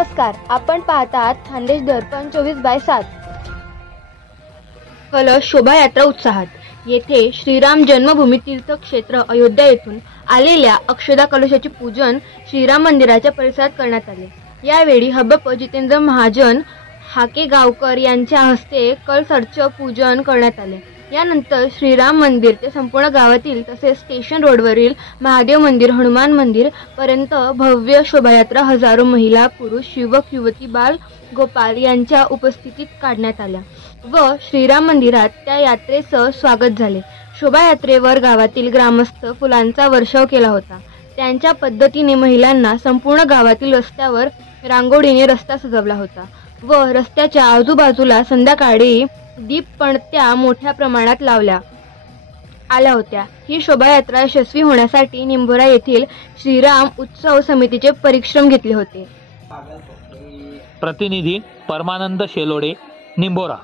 नमस्कार, आपण पाहतात खानदेश दर्पण 24/7. शोभायात्रा उत्साहात. येथे श्रीराम जन्मभूमी तीर्थक्षेत्र अयोध्या येथून आलेल्या अक्षदा कलशाचे पूजन श्रीराम मंदिराच्या परिसरात करण्यात आले. यावेळी हबप जितेंद्र महाजन हाकेगावकर यांच्या हस्ते कलशाचे पूजन करण्यात आले. यानंतर श्रीराम मंदिर ते संपूर्ण गावातील तसेच स्टेशन रोडवरील महादेव मंदिर, हनुमान मंदिर पर्यंत भव्य शोभायात्रा हजारो महिला, पुरुष, युवक, युवती, बाल, गोपाल यांच्या उपस्थितीत काढण्यात आल्या व श्रीराम मंदिरात त्या यात्रेचं स्वागत झाले. शोभायात्रेवर गावातील ग्रामस्थ फुलांचा वर्षाव केला होता. त्यांच्या पद्धतीने महिलांना संपूर्ण गावातील रस्त्यावर रांगोळीने रस्ता सजवला होता व रस्त्याच्या आजूबाजूला संध्याकाळी दीपपणत्या मोठ्या प्रमाणात लावल्या आल्या होत्या. ही शोभायात्रा यशस्वी होण्यासाठी निंभोरा येथील श्रीराम उत्सव समितीचे परिश्रम घेतले होते. प्रतिनिधी परमानंद शेलोडे, निंभोरा.